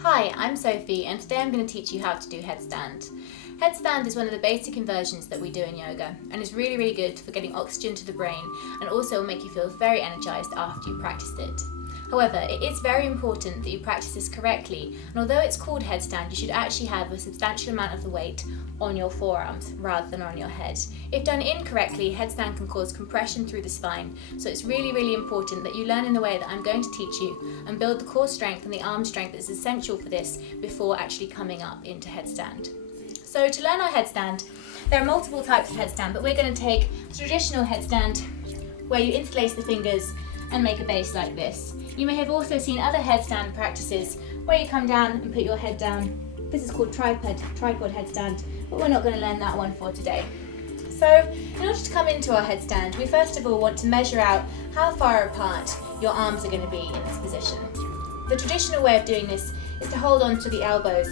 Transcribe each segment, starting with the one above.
Hi, I'm Sophie and today I'm going to teach you how to do headstand. Headstand is one of the basic inversions that we do in yoga and is really good for getting oxygen to the brain and also will make you feel very energised after you practiced it. However, it is very important that you practice this correctly, and although it's called headstand, you should actually have a substantial amount of the weight on your forearms rather than on your head. If done incorrectly, headstand can cause compression through the spine, so it's really important that you learn in the way that I'm going to teach you and build the core strength and the arm strength that is essential for this before actually coming up into headstand. So to learn our headstand, there are multiple types of headstand, but we're going to take the traditional headstand where you interlace the fingers and make a base like this. You may have also seen other headstand practices where you come down and put your head down. This is called tripod headstand, but we're not going to learn that one for today. So in order to come into our headstand, we first of all want to measure out how far apart your arms are going to be in this position. The traditional way of doing this is to hold on to the elbows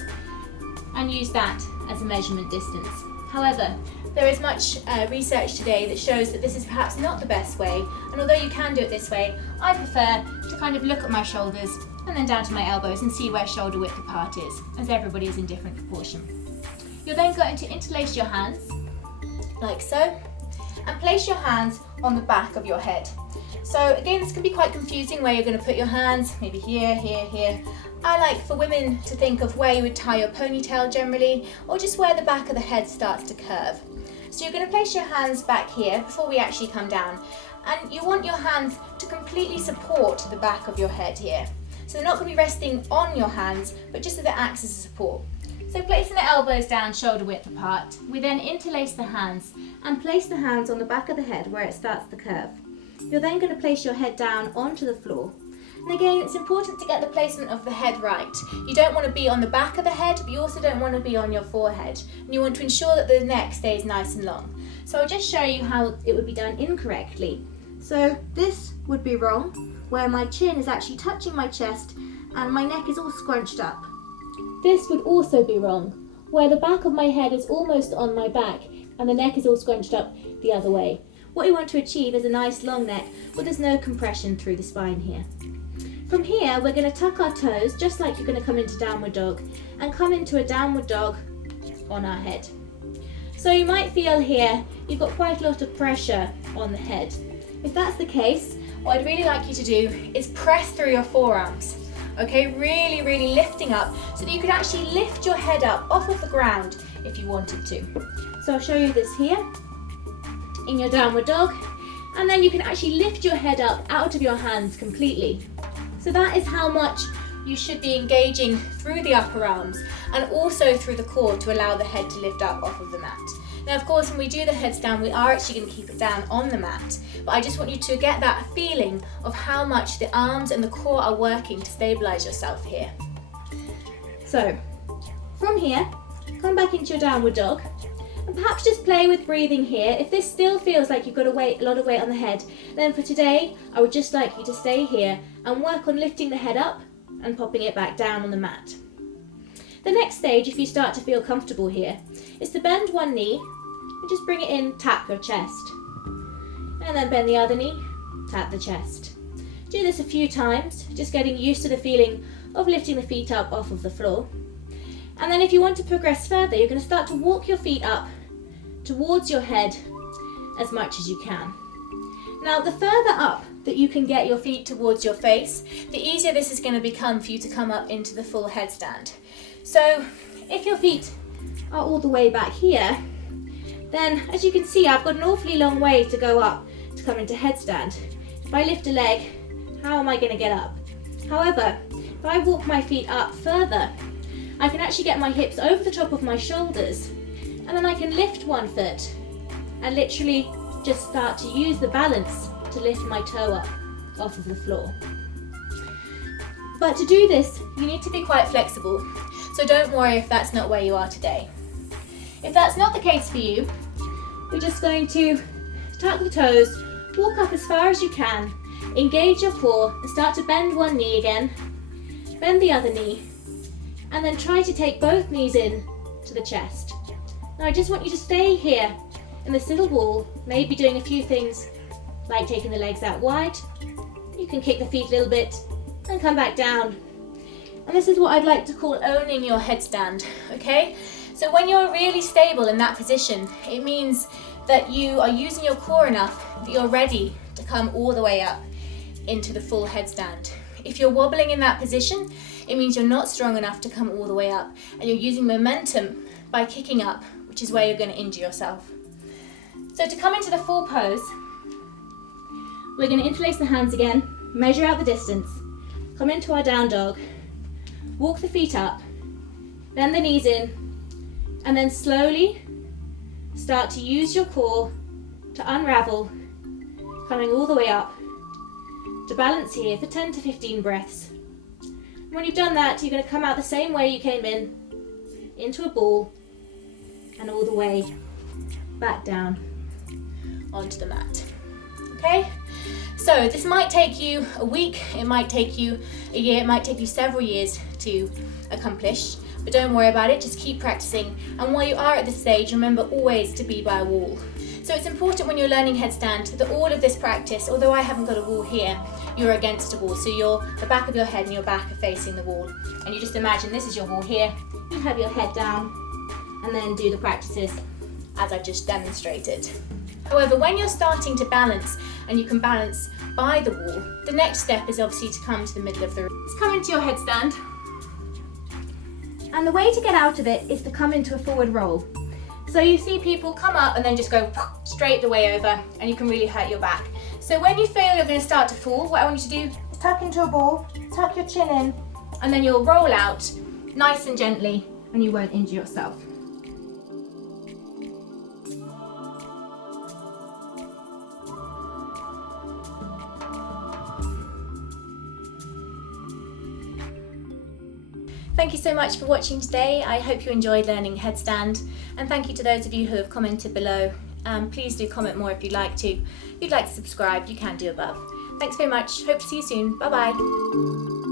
and use that as a measurement distance. However, there is much research today that shows that this is perhaps not the best way, and although you can do it this way, I prefer to kind of look at my shoulders and then down to my elbows and see where shoulder width apart is, as everybody is in different proportion. You're then going to interlace your hands, like so, and place your hands on the back of your head. So again, this can be quite confusing where you're going to put your hands, maybe here, here, here. I like for women to think of where you would tie your ponytail generally, or just where the back of the head starts to curve. So you're going to place your hands back here before we actually come down, and you want your hands to completely support the back of your head here. So they're not going to be resting on your hands, but just as it acts as a support. So placing the elbows down shoulder width apart, we then interlace the hands and place the hands on the back of the head where it starts to curve. You're then going to place your head down onto the floor. And again, it's important to get the placement of the head right. You don't want to be on the back of the head, but you also don't want to be on your forehead. And you want to ensure that the neck stays nice and long. So I'll just show you how it would be done incorrectly. So this would be wrong, where my chin is actually touching my chest and my neck is all scrunched up. This would also be wrong, where the back of my head is almost on my back and the neck is all scrunched up the other way. What we want to achieve is a nice long neck, but there's no compression through the spine here. From here, we're going to tuck our toes, just like you're going to come into downward dog, and come into a downward dog on our head. So you might feel here, you've got quite a lot of pressure on the head. If that's the case, what I'd really like you to do is press through your forearms. Okay, really lifting up so that you can actually lift your head up off of the ground if you wanted to. So I'll show you this here in your downward dog, and then you can actually lift your head up out of your hands completely. So that is how much you should be engaging through the upper arms and also through the core to allow the head to lift up off of the mat. Now, of course, when we do the headstand, we are actually going to keep it down on the mat, but I just want you to get that feeling of how much the arms and the core are working to stabilize yourself here. So from here, come back into your downward dog and perhaps just play with breathing here. If this still feels like you've got a lot of weight on the head, then for today, I would just like you to stay here and work on lifting the head up and popping it back down on the mat. The next stage, if you start to feel comfortable here, is to bend one knee and just bring it in, tap your chest. And then bend the other knee, tap the chest. Do this a few times, just getting used to the feeling of lifting the feet up off of the floor. And then if you want to progress further, you're going to start to walk your feet up towards your head as much as you can. Now, the further up that you can get your feet towards your face, the easier this is going to become for you to come up into the full headstand. So if your feet are all the way back here, then as you can see, I've got an awfully long way to go up to come into headstand. If I lift a leg, how am I going to get up? However, if I walk my feet up further, I can actually get my hips over the top of my shoulders, and then I can lift one foot and literally just start to use the balance to lift my toe up off of the floor. But to do this, you need to be quite flexible, so don't worry if that's not where you are today. If that's not the case for you, we're just going to tuck the toes, walk up as far as you can, engage your core and start to bend one knee again, bend the other knee, and then try to take both knees in to the chest. Now I just want you to stay here in this little wall, maybe doing a few things like taking the legs out wide. You can kick the feet a little bit and come back down. And this is what I'd like to call owning your headstand, okay? So when you're really stable in that position, it means that you are using your core enough that you're ready to come all the way up into the full headstand. If you're wobbling in that position, it means you're not strong enough to come all the way up, and you're using momentum by kicking up, which is where you're going to injure yourself. So to come into the full pose, we're going to interlace the hands again, measure out the distance, come into our down dog, walk the feet up, bend the knees in, and then slowly start to use your core to unravel, coming all the way up, to balance here for 10 to 15 breaths. When you've done that, you're going to come out the same way you came in, into a ball, and all the way back down onto the mat. Okay? So this might take you a week, it might take you a year, it might take you several years to accomplish, but don't worry about it, just keep practicing. And while you are at this stage, remember always to be by a wall. So it's important when you're learning headstand that all of this practice, although I haven't got a wall here, you're against a wall. So the back of your head and your back are facing the wall. And you just imagine this is your wall here, you have your head down, and then do the practices as I've just demonstrated. However, when you're starting to balance, and you can balance by the wall, the next step is obviously to come to the middle of the room. Let's come into your headstand. And the way to get out of it is to come into a forward roll. So you see people come up and then just go straight the way over, and you can really hurt your back. So when you feel you're going to start to fall, what I want you to do is tuck into a ball, tuck your chin in, and then you'll roll out nice and gently, and you won't injure yourself. Thank you so much for watching today. I hope you enjoyed learning headstand, and thank you to those of you who have commented below. Please do comment more if you'd like to. If you'd like to subscribe, you can do above. Thanks very much. Hope to see you soon. Bye bye.